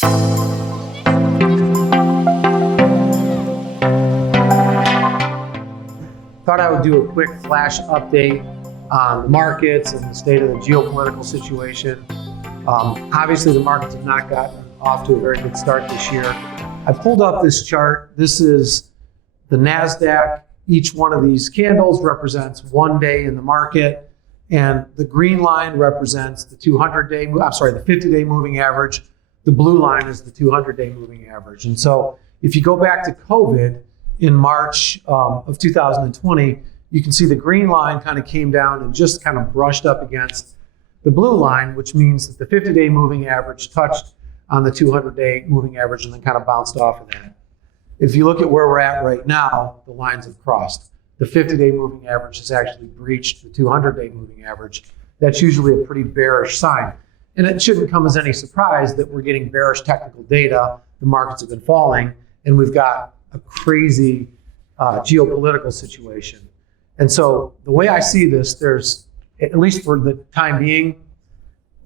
Thought I would do a quick flash update on the markets and the state of the geopolitical situation. Obviously, the markets have not gotten off to a very good start this year. I pulled up this chart. This is the Nasdaq. Each one of these candles represents 1 day in the market, and the green line represents the 50-day moving average. The blue line is the 200-day moving average. And so if you go back to COVID in March of 2020, you can see the green line kind of came down and just kind of brushed up against the blue line, which means that the 50-day moving average touched on the 200-day moving average and then kind of bounced off of that. If you look at where we're at right now, the lines have crossed. The 50-day moving average has actually breached the 200-day moving average. That's usually a pretty bearish sign. And it shouldn't come as any surprise that we're getting bearish technical data. The markets have been falling, and we've got a crazy geopolitical situation. And so the way I see this, there's, at least for the time being,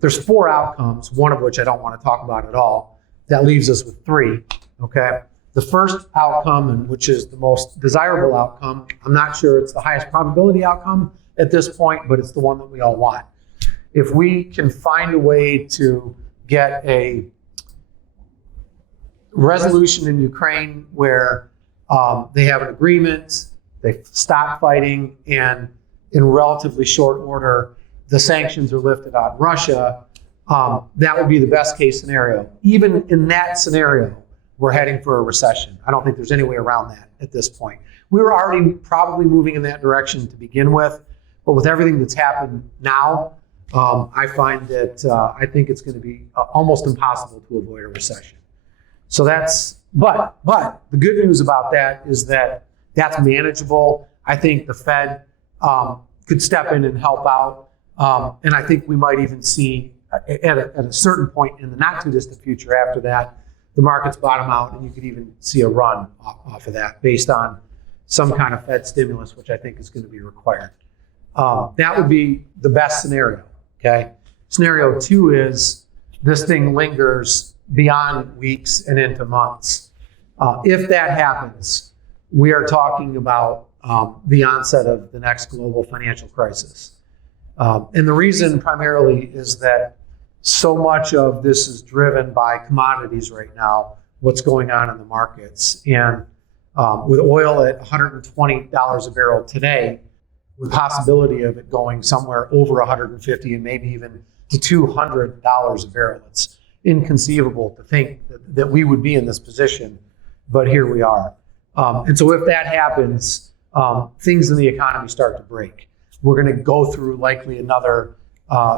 there's 4 outcomes, one of which I don't want to talk about at all. That leaves us with 3, okay? The first outcome, and which is the most desirable outcome, I'm not sure it's the highest probability outcome at this point, but it's the one that we all want. If we can find a way to get a resolution in Ukraine where they have an agreement, they stop fighting, and in relatively short order, the sanctions are lifted on Russia, that would be the best case scenario. Even in that scenario, we're heading for a recession. I don't think there's any way around that at this point. We were already probably moving in that direction to begin with, but with everything that's happened now, I find that I think it's going to be almost impossible to avoid a recession. So that's, but the good news about that is that that's manageable. I think the Fed could step in and help out. And I think we might even see at a certain point in the not too distant future after that, the markets bottom out, and you could even see a run off of that based on some kind of Fed stimulus, which I think is going to be required. That would be the best scenario, okay? Scenario 2 is this thing lingers beyond weeks and into months. If that happens, we are talking about the onset of the next global financial crisis. And the reason primarily is that so much of this is driven by commodities right now, what's going on in the markets. And with oil at $120 a barrel today, with the possibility of it going somewhere over 150 and maybe even to $200 a barrel, it's inconceivable to think that we would be in this position, but here we are. And so if that happens, things in the economy start to break. We're going to go through likely another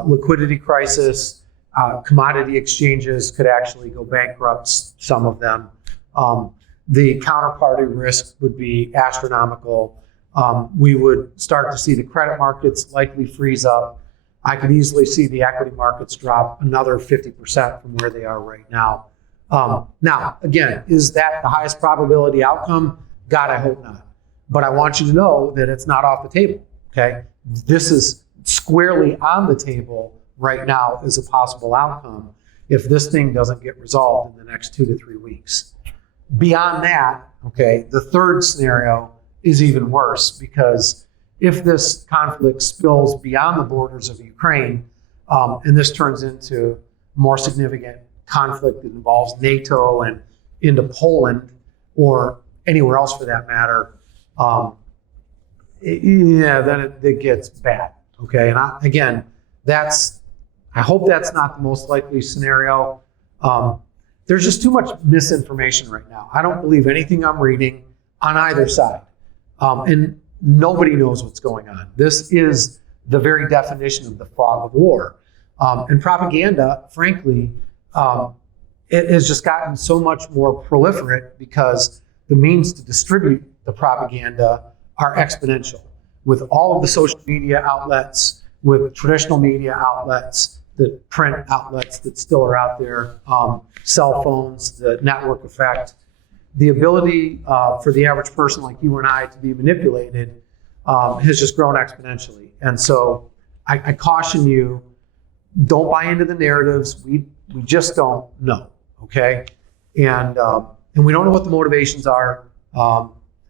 liquidity crisis. Commodity exchanges could actually go bankrupt, some of them. The counterparty risk would be astronomical. We would start to see the credit markets likely freeze up. I could easily see the equity markets drop another 50% from where they are right now. Now, again, is that the highest probability outcome? God, I hope not. But I want you to know that it's not off the table, okay? This is squarely on the table right now as a possible outcome if this thing doesn't get resolved in the next 2 to 3 weeks. Beyond that, okay, the third scenario is even worse, because if this conflict spills beyond the borders of Ukraine, and this turns into more significant conflict that involves NATO and into Poland or anywhere else for that matter, then it gets bad. Okay, and I hope that's not the most likely scenario. There's just too much misinformation right now. I don't believe anything I'm reading on either side, and nobody knows what's going on. This is the very definition of the fog of war. And propaganda, frankly, it has just gotten so much more proliferate because the means to distribute the propaganda are exponential. With all of the social media outlets, with traditional media outlets, the print outlets that still are out there, cell phones, the network effect, the ability for the average person like you and I to be manipulated has just grown exponentially. And so I caution you, don't buy into the narratives. We just don't know, okay? And we don't know what the motivations are.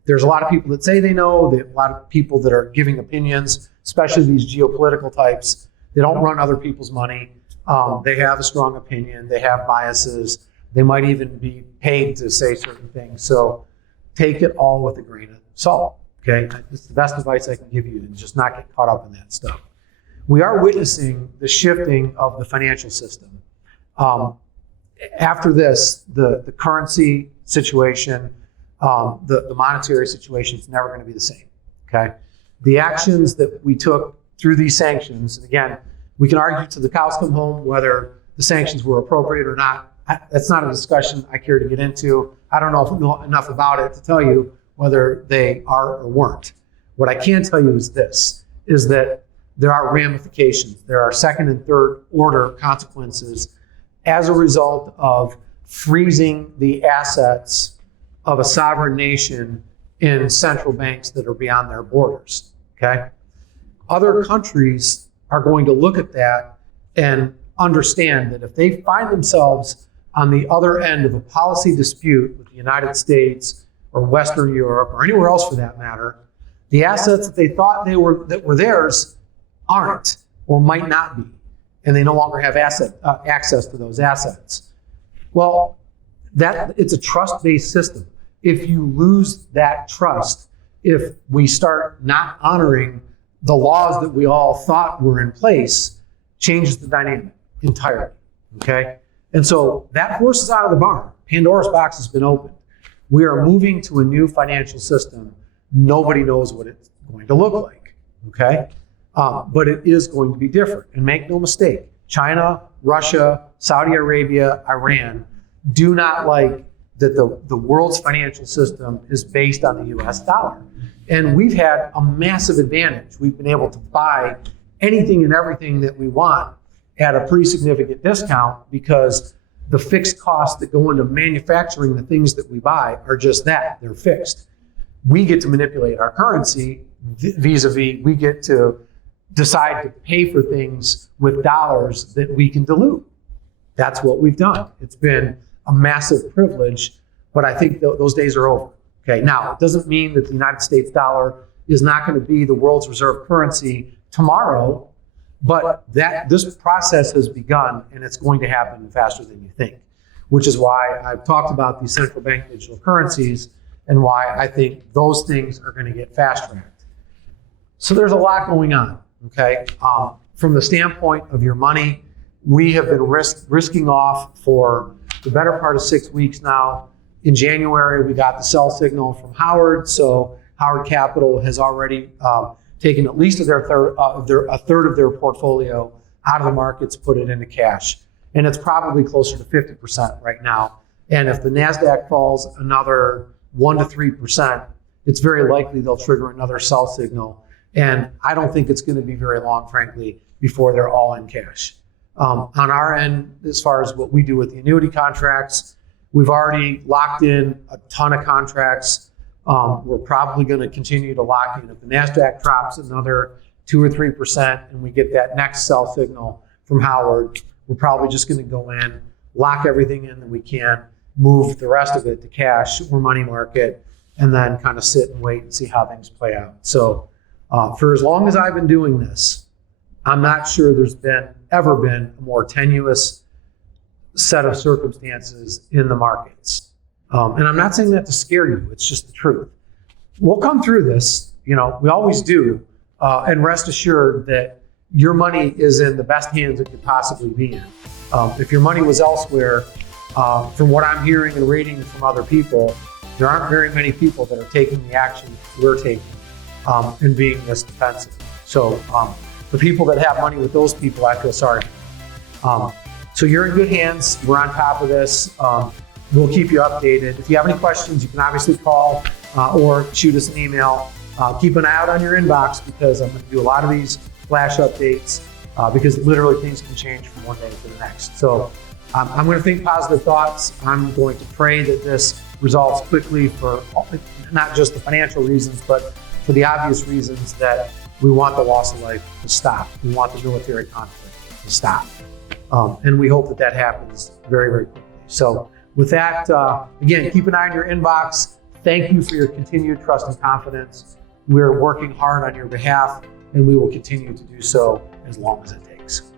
There's a lot of people that say they know, a lot of people that are giving opinions, especially these geopolitical types. They don't run other people's money. They have a strong opinion. They have biases. They might even be paid to say certain things. So take it all with a grain of salt, okay? It's the best advice I can give you, and just not get caught up in that stuff. We are witnessing the shifting of the financial system. After this, the currency situation, the monetary situation is never going to be the same, okay? The actions that we took through these sanctions, and again, we can argue till the cows come home whether the sanctions were appropriate or not. That's not a discussion I care to get into. I don't know enough about it to tell you whether they are or weren't. What I can tell you is this, is that there are ramifications. There are second and third order consequences as a result of freezing the assets of a sovereign nation in central banks that are beyond their borders, okay? Other countries are going to look at that and understand that if they find themselves on the other end of a policy dispute with the United States or Western Europe or anywhere else for that matter, the assets that they thought that were theirs aren't or might not be, and they no longer have access to those assets. Well, it's a trust-based system. If you lose that trust, if we start not honoring the laws that we all thought were in place, changes the dynamic entirely, okay? And so that horse is out of the barn. Pandora's box has been opened. We are moving to a new financial system. Nobody knows what it's going to look like, okay? But it is going to be different. And make no mistake, China, Russia, Saudi Arabia, Iran do not like that the world's financial system is based on the US dollar. And we've had a massive advantage. We've been able to buy anything and everything that we want at a pretty significant discount because the fixed costs that go into manufacturing the things that we buy are just that, they're fixed. We get to manipulate our currency vis-a-vis, we get to decide to pay for things with dollars that we can dilute. That's what we've done. It's been a massive privilege, but I think those days are over. Okay, now it doesn't mean that the United States dollar is not going to be the world's reserve currency tomorrow, but this process has begun and it's going to happen faster than you think, which is why I've talked about these central bank digital currencies and why I think those things are going to get fast-tracked. So there's a lot going on, okay? From the standpoint of your money, we have been risking off for the better part of 6 weeks now. In January, we got the sell signal from Howard, so Howard Capital has already taken at least a third of their portfolio out of the markets, put it into cash. And it's probably closer to 50% right now. And if the Nasdaq falls another 1 to 3%, it's very likely they'll trigger another sell signal. And I don't think it's going to be very long, frankly, before they're all in cash. On our end, as far as what we do with the annuity contracts, we've already locked in a ton of contracts. We're probably going to continue to lock in. If the Nasdaq drops another 2 or 3% and we get that next sell signal from Howard, we're probably just going to go in, lock everything in that we can, move the rest of it to cash or money market, and then kind of sit and wait and see how things play out. So for as long as I've been doing this, I'm not sure there's ever been a more tenuous set of circumstances in the markets. And I'm not saying that to scare you, it's just the truth. We'll come through this, we always do, and rest assured that your money is in the best hands it could possibly be in. If your money was elsewhere, from what I'm hearing and reading from other people, there aren't very many people that are taking the action we're taking and being this defensive. So the people that have money with those people, I feel sorry for. So you're in good hands. We're on top of this. We'll keep you updated. If you have any questions, you can obviously call or shoot us an email. Keep an eye out on your inbox because I'm going to do a lot of these flash updates because literally things can change from one day to the next. So I'm going to think positive thoughts. I'm going to pray that this resolves quickly for not just the financial reasons, but for the obvious reasons that we want the loss of life to stop. We want the military conflict to stop. And we hope that happens very, very quickly. So with that, again, keep an eye on your inbox. Thank you for your continued trust and confidence. We're working hard on your behalf, and we will continue to do so as long as it takes.